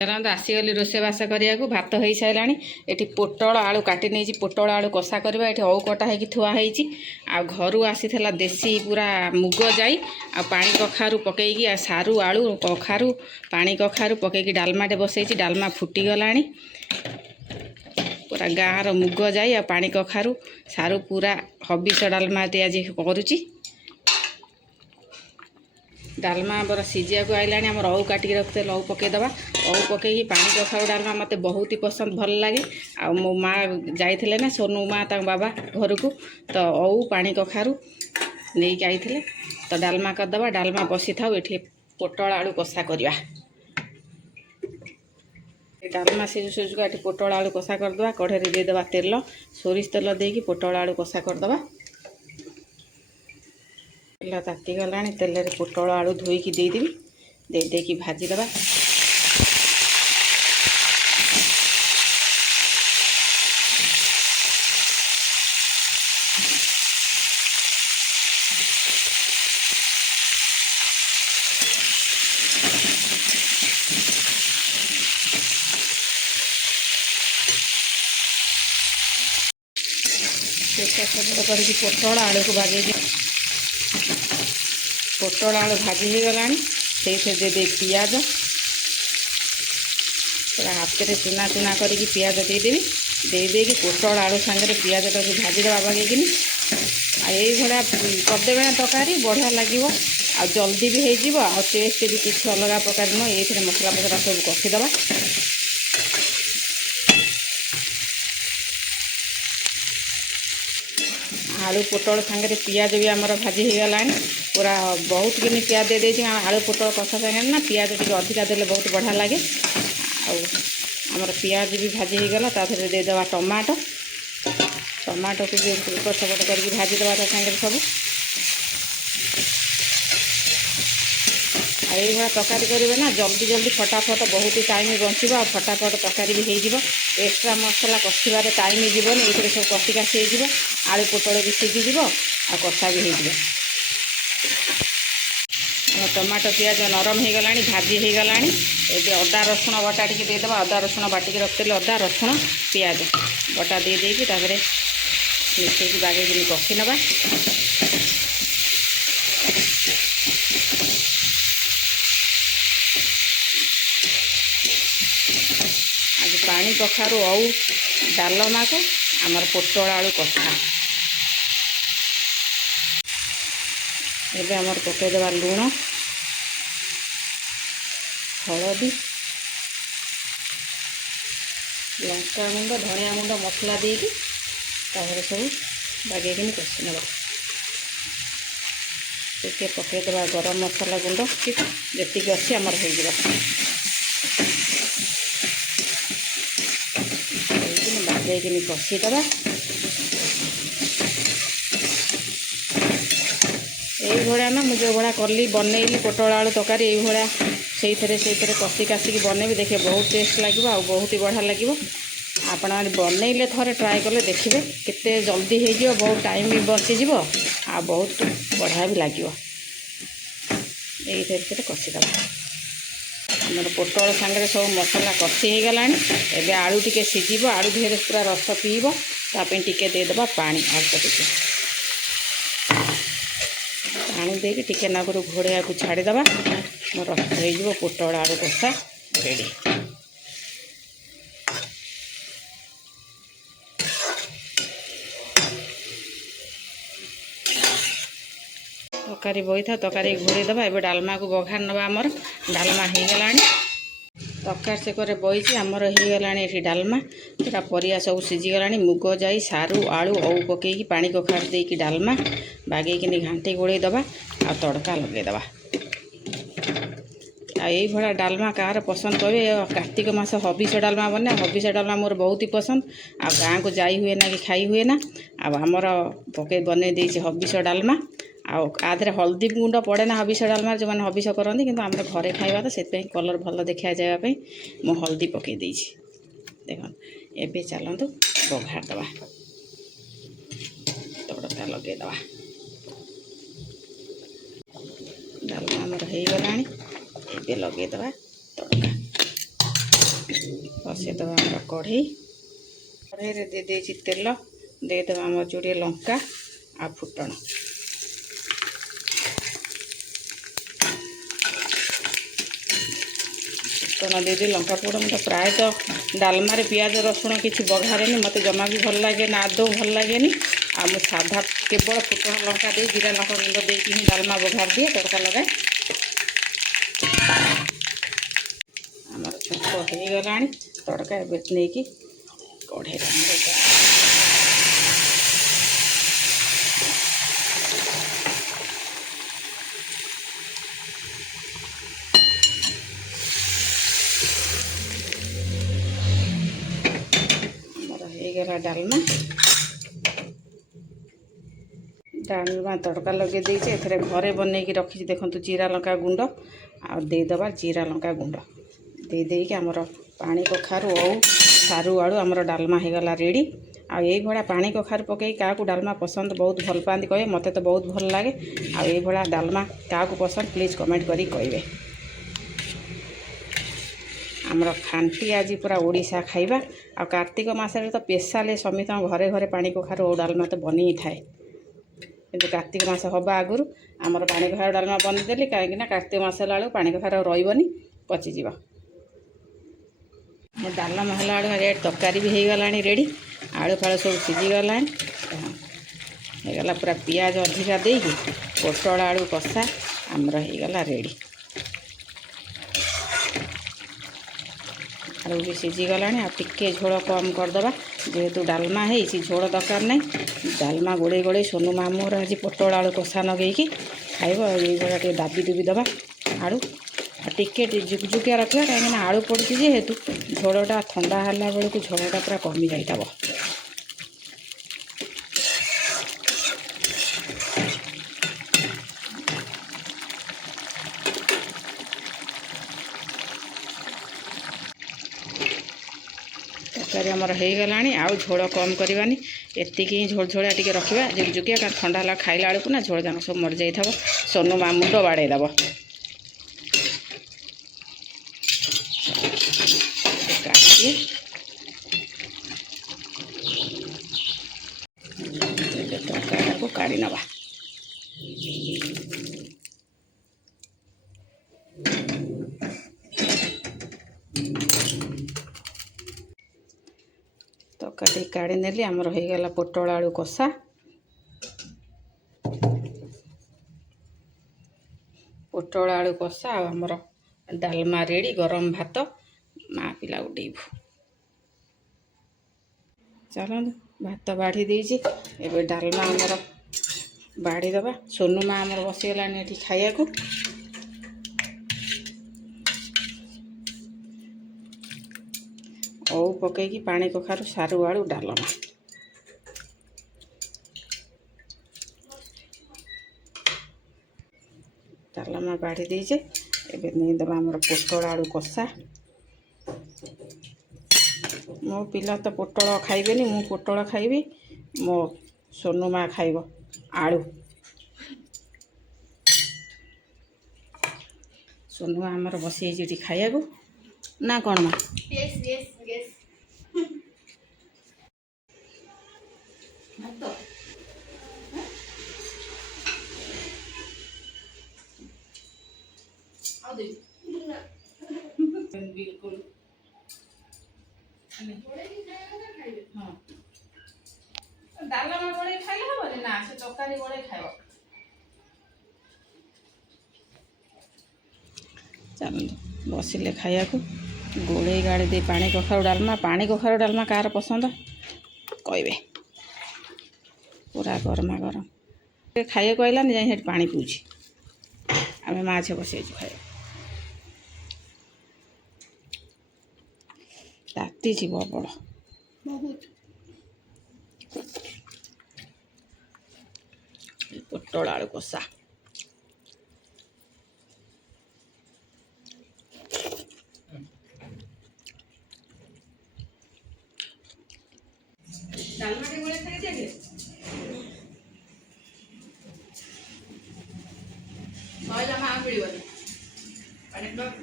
चलते आसीगली रोषेबास करने को भात हो सारा ये पोटल आलू काटी नहीं पोटल आलू कषा करवा ये औ कटा हो थुआई आ घर आसी देसी पूरा मुग जाई आ पानी कखारू पकईकी सारू आलू कखारू पानी कखारू पकईकी डालमाटे बसई डालमा फुटीगला पूरा गाँव मुग जाई आ पानी कखारू सारू पूरा हबिष डालमा आज करुच्ची डालमा बरा सीझा को आइलानी आम औ काटिक रखते औ पकईदबा औ पकईकी पानी कखारू डालमा मत बहुत ही पसंद भल लगे आ मो माँ जाइए ना सोनू माँ बाबा घर को तो औ पानी कखारू नहीं आई तो डालमा करदबा डालमा बसी था ये पोटल आलू कषा करवा डालमा सीझु सीझुका ये पोटल आलू कषा करदबा कढ़े देदेबा तेल सोरिष तेल देकी पोटल आलू कषा करदबा तेल ताती गला तेल पोटल आलू धोईकी देदेवी देदेकी भाजीदबा करके पोटल आलू को भाजी पोटल आलू भाजी हो गला से दे पियाज पूरा हाथ में चुना चुना करके पियाज देदेवी देदेकी पोटल आलू सांगे पियाज टाक भाजीदेवा बागेकिन आईभा करदेवे ना तरकारी बढ़िया लगे आ जल्दी भी हो टेस्ट भी किसी अलग प्रकार नुह ये मसला फसला सब कषिदबा आलू पोटल सांगे पियाज भी आमर भाजी हो गला पूरा बहुत किन पियाज दे देती आलू पोटल कषा सांगे ना पियाज टी अधिका देले बहुत बढ़िया लगे आमर पियाज भी भाजी हो गला देदेबा टमाटो टमाटो को भी ऊपर सपट करके भाजीदेवा सांगे सब ये तरकारी करेंगे ना जल्दी जल्दी फटाफट बहुत ही टाइम बचो आ फटाफट तरकारी भी हो एक्स्ट्रा मसला कषार टाइम जीवन ये सब कषि कासी हो आलू पोटल भी सीझीज आ कषा भी हो टमाटो पियाज नरम हो गला भाजी हो गला ये अदा रसुण बटा टी देदेबा अदा रसुण बाटिक रखते अदा रसुण पियाज बटा दे देकी मिसेक बागे कषि नवा आज पानी कखारू औ डालमा को आमर पोटल आलू कषा एबे आमर पकईदेवा लुण हलदी लंका गुंड धनिया गुंड मसला देकी सब बागेकिन कषि नवा टे पकईदेवा गरम मसला गुंड जी अच्छी आमर हो बागेकिन कषिदबा ये ना मुझे भाया कली बनईली पोटल आलू तरकारी ये से कषि कासिकी बनैबी देखिए बहुत टेस्ट लगे आ बहुत ही बढ़िया लगे आपण बनईले थे ट्राए कले देखिए केते जल्दी हो बहुत टाइम भी बचीज आ बहुत बढ़िया भी लगे ये कषिदबा आमर पोटल सांगे सब मसला कषि हो गला एबे आलू टिके सीझ आलू देहरे पूरा रस पीब तापी टिके देदेबा पानी अल्प टिके पानी देके टिके नागुर घोड़िया को छाड़ीदबा मोर हो पोटल आलू कषा रेडी तरकारी बही था तरकारी घोड़ेदबा ए डालमा को बघार नवा आमर डालमा हो गला तरकारी से करे बही आमर हो गला ये डालमा पूरा परिया सब सीझीगला मुग जाई सारू आलू औ पकईकी पानी कखार देकी डालमा बागेकिन घांटी गोड़ेदबा आ तड़का लगेदबा आ डालमा कार पसंद कहे कार्तिक मास हबिष डालमा बने हबिष डालमा मोर बहुत ही पसंद आ गाँ को जाई हुए ना कि खाई हुए ना आमर पके बने देछि हबिष डालमा आधे हल्दी गुंड पड़े ना हबिष डालमा जो मैंने हबिष करती कि आम घरे खाଇବା तो से कलर भल देखा जावाई मु हल्दी पकई देख एबे चलतु बघार दबा तड़का लगेदबा डालमा आमर हो गला लगे तड़का बसईदेव आम कढ़ई कढ़ई दे देती तेल देदेव आम जोड़े लंका आ फुटण फुटण दे लंका फुटण तो प्रायतः डालमार पियाज रसुण किसी बघारे मत जमा भी भल लगे ना आदौ भल लगे आ साधा केवल फुटण लंका दे जीरा लंका गुंड देकी ही डालमा बघार दिए तड़का लगाए आमर छुंक हो गला तड़का एवं नहीं कि कढ़ई गला डालमा तड़का लगे देचे एथरे घरे बन की रखी देखो जीरा लंका गुंड आ देदेबा जीरा लंका गुंड दे देकी आमर पानी कखारू और सारू आड़ू आमर डालमा हो गला रेडी आ ये भाया पानी कखारू पकई क्या डालमा पसंद बहुत भल पाती कहे मत तो बहुत भल लगे आ ये भाया डालमा क्या पसंद प्लीज कमेंट करी कहे आमर खांटी आज पूरा ओडिशा खाइबा आ कार्तिक मासरे तो स्पेशल समित घरे घरे पानी कखारू और डालमा तो बनी थाए कि कार्तिक मास हवा आगुरी आमर पानी कखारू डालमा बनीदेली कहीं कार्तिक मास है पानी कखारू रही पचिज डालमा है रेड तरकारी भी हो गला रेडी आलू फालू सब सीझीगला होगला पूरा पियाज अधिका देकी पोटल आलू कषा आमर होगला रेडी आलू भी सीझीगला आ टिके झोल कम करदे जेहेतु डालमा है झोल दरकार ना डालमा गोड़े गोड़े सोनू मामूर आज पोटल आलू कषा नगेकी खाइब ये दाबी दुबी दबा आलू टिके जुकजुकिया रखा कहीं आलू पड़ी जेहेतु झोलटा ठंडा है बेलू झोलटा पूरा कमी जाइए तरकारी आमर हो गला आउ झोल कम करवानी एतिकी झोल झोलिया टी रखा जुकजुकिया क्या ठंडा है खाइला बेलू ना झोल जाक सब मर जाइए सोनू मा मुंड बाड़ेदब तरकारी को काढ़ी नवा तरकारी काढ़ी नेली आमर हो गला पोटल आलू कषा पोटल आलू कषा आमर डालमा रेडी गरम भात माँ पिला उडेबू चलो भात बाढ़ी देजी एबे डालमा आमर बाढ़ी दबा सोनू माँ आमर बसीगला ये खाया को औ पकईकी पानी कखारू सारू आलू डालमा डालमा बाढ़ी देजे एबे नहीं दबा आमर पोटल आलू कषा मो पिला तो पोटल खाइबेनी मु पोटल खाइबी मो सोनू माँ खाइब आलू सोनू माँ आमर बसी खाया को ना कौन माँ बिल्कुल हाँ डालमा बड़े खाइले हेबनी ना से तरकारी बड़े खाइब चल बसिले खाया को गोड़े गाड़ी दे पानी कखारू डालमा कार पसंद कहे पूरा गरमा गरम खाइए कहलानी जाए पानी पीछी आम माँ झे बस खाए ताती प्रबल बहुत पोटल आलू कषा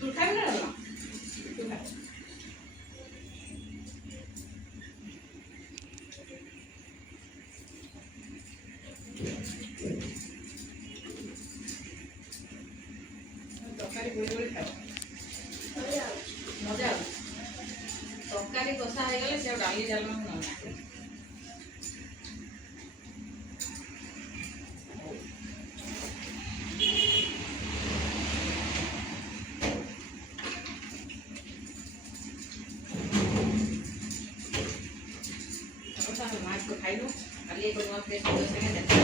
तू खाई ना ତରକାରୀ ଗୋଳି ଗୋଳି ଖାଅ ମଜା ଆଉ ତରକାରୀ କଷା ହେଇଗଲେ ସେ ଡାଲି ଡାଲମା ନ ଲାଗେ। ମାଛକୁ ଖାଇଲୁ କାଲି ଏକ ନୂଆ ପ୍ଲେଟ୍ ସାଙ୍ଗେ ଦେଖା